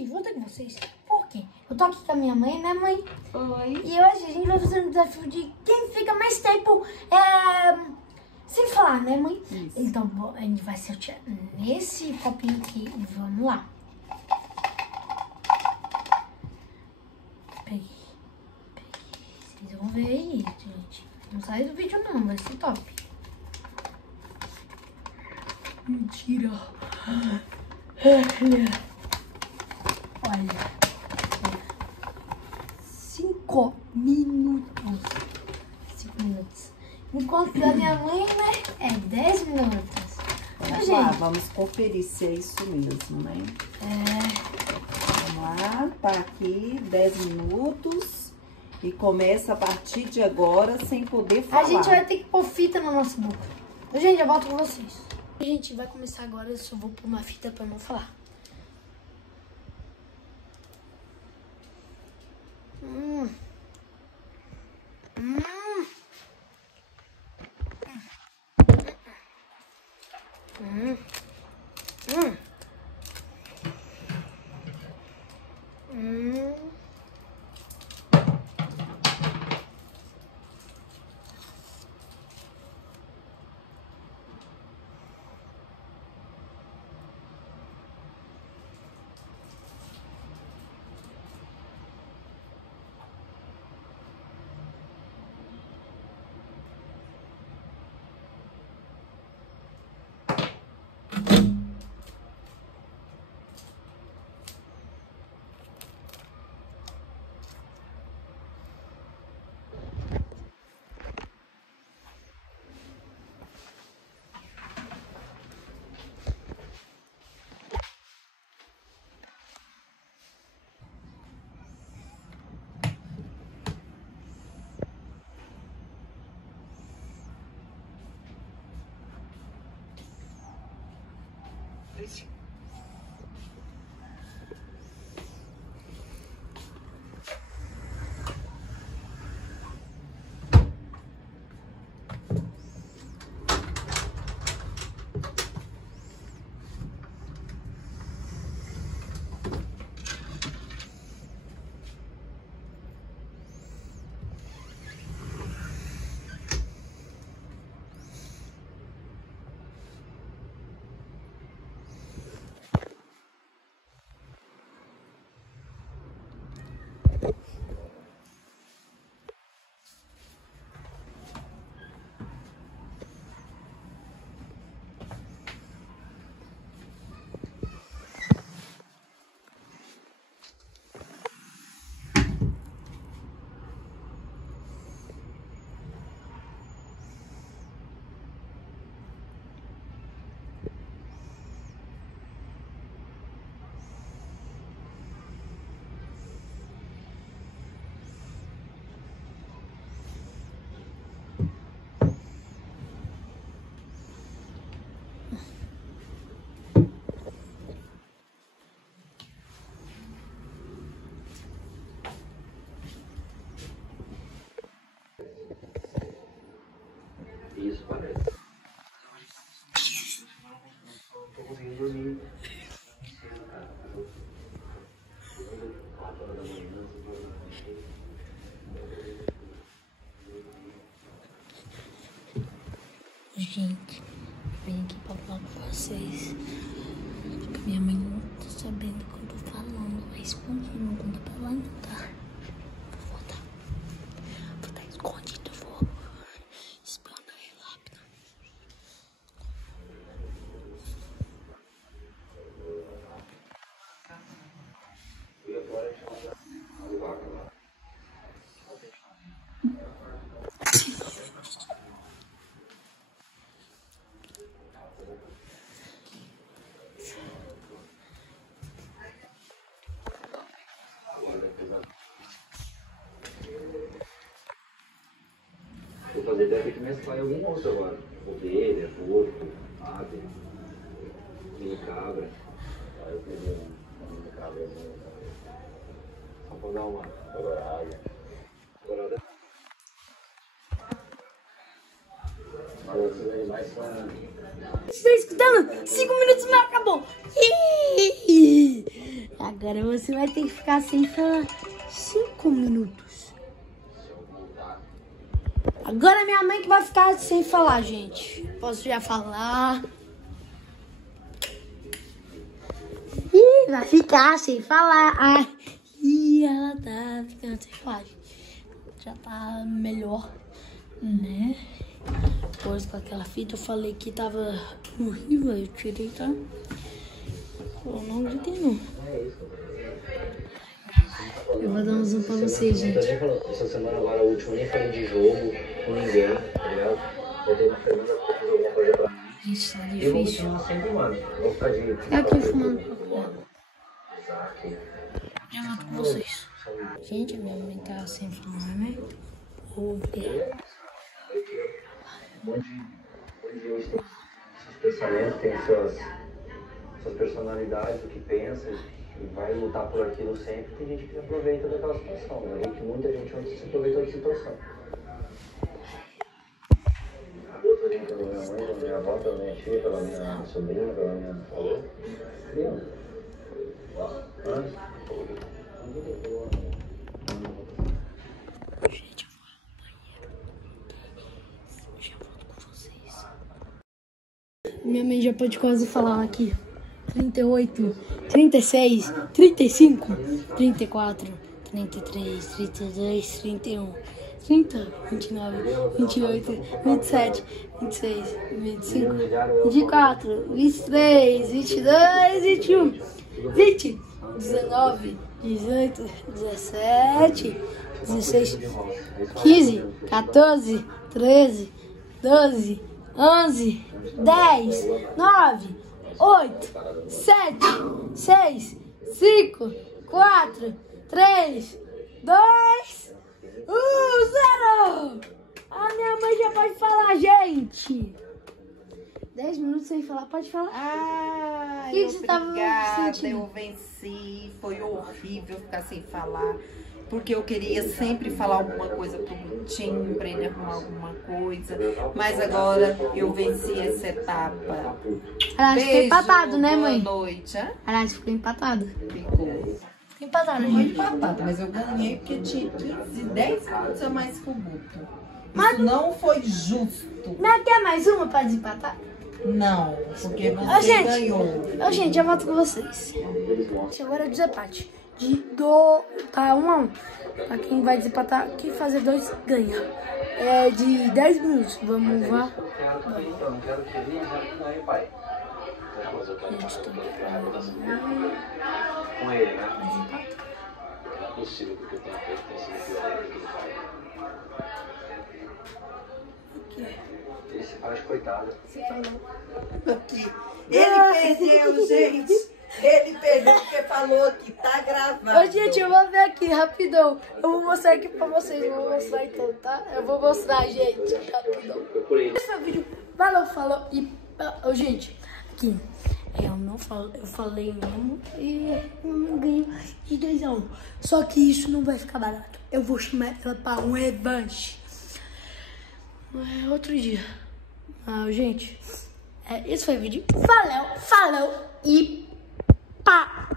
E voltei com vocês. Por quê? Eu tô aqui com a minha mãe, né, mãe? Oi. E hoje a gente vai fazer um desafio de quem fica mais tempo sem falar, né, mãe? Isso. Então, a gente vai sortear nesse copinho aqui e vamos lá. Peguei. Vocês vão ver aí, gente. Não sai do vídeo não, vai ser top. Mentira. Olha. 5 minutos. 5 minutos. Enquanto da minha mãe, né? É 10 minutos. Vamos lá, vamos conferir se é isso mesmo, né? Vamos lá, tá aqui 10 minutos. E começa a partir de agora sem poder falar. A gente vai ter que pôr fita na nossa boca. Gente, eu volto com vocês. A gente vai começar agora, eu só vou pôr uma fita pra não falar. Isso parece. Tô conseguindo dormir. Gente, vim aqui pra falar com vocês. Porque minha mãe não tá sabendo que eu tô falando. Vai escondido, não conta pra ela não, tá? Vou voltar. Vou estar escondido, vou espionar ela rápido. Vou fazer deve que mesclar em algum outro agora. Ovelha, porco, ave, mini cabra. Aí eu fiz uma mini cabra. Só pra dar uma dourada. Dourada. Mas esses animais são... Você tá escutando? 5 minutos, mas acabou. Agora você vai ter que ficar sem falar 5 minutos. Agora minha mãe que vai ficar sem falar, gente. Posso já falar? Ih, vai ficar sem falar. Ai, ih, ela tá ficando sem falar. Já tá melhor, né? Depois com aquela fita eu falei que tava horrível, eu tirei, tá? Eu não gritei, não. Eu vou dar um zoom pra vocês, gente. Essa semana agora, a última, nem falei de jogo com ninguém, tá ligado? Eu tenho uma semana pra fazer alguma coisa pra mim. Gente, tá E eu vou difícil. continuar sempre, mano. Vou ficar de... É aqui fumando pra cá. Já volto com vocês. Gente, a minha mãe tá sem falar, né? Vou ver. Um monte de gente tem seus pensamentos, tem suas personalidades, o que pensa, e vai lutar por aquilo sempre. Tem gente que se aproveita daquela situação, né? E que muita gente não se aproveita da situação. Outra gente pela minha mãe, pela minha avó, pela minha tia, pela minha sobrinha, pela minha... Falou? Viu? Antes? Gente, eu vou ao banheiro. Já volto com vocês. Minha mãe já pode quase falar aqui. 38, 36, 35, 34, 33, 32, 31, 30, 29, 28, 27, 26, 25, 24, 23, 22, 21, 20, 19, 18, 17, 16, 15, 14, 13, 12, 11, 10, 9, 8, 7, 6, 5, 4, 3, 2, 1, 0! A minha mãe já pode falar, gente! 10 minutos sem falar, pode falar. Ai, Que você tava obrigada, sentindo? eu venci. Foi horrível ficar sem falar. Porque eu queria sempre falar alguma coisa pro Gutinho, pra ele arrumar alguma coisa. Mas agora eu venci essa etapa. Aliás, ficou empatado, né, mãe? Boa noite. Hã? Aliás, ficou empatado. Ficou. Ficou empatado, Foi gente. empatado, mas eu ganhei porque tinha 15, 10 minutos a mais que o Guto. Mas- Isso não foi justo. Não quer mais uma pra desempatar? Não, porque Ô, você gente. ganhou. Ô, gente, eu volto com vocês. Agora é o desempate. Tá 1 a 1. Pra quem vai desempatar, quem fazer 2 ganha. É de 10 minutos. Vamos lá. Eu não quero que ele ganhe, pai. Gente, tô Com ele, né? desempatar. Não é possível, porque eu tenho feito tem sido pior do que ele faz. Esse faz coitado. Você falou. Aqui. Ele perdeu, gente. Ele perdeu porque falou que tá gravando. Ô, gente, eu vou ver aqui, rapidão. Eu vou mostrar aqui pra vocês. Eu vou mostrar então, tá? Eu vou mostrar, gente, rapidão. Esse foi o vídeo. Valeu, falou. E, ô, gente, aqui. Eu não falo, eu falei mesmo e eu não ganho de 2 a 1. Só que isso não vai ficar barato. Eu vou chamar ela pra um revanche. Outro dia. Gente, esse foi o vídeo. Falou e pá!